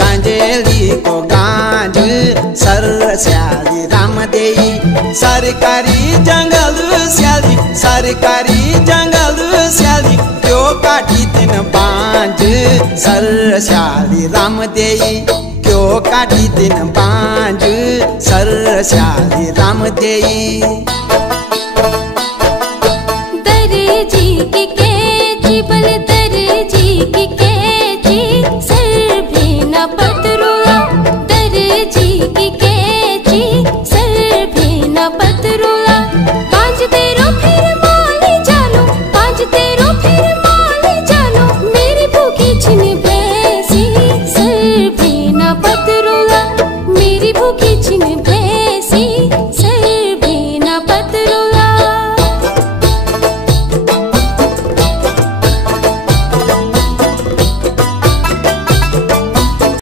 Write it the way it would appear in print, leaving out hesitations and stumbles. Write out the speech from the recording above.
गांजेली को गांज सर स्याली राम देई सरकारी जंगल स्याली सरकारी जंगल स्याली क्यों काटी दिन बांझ सर स्याली राम देई क्यों काटी दिन बांझ सर स्याली राम देई।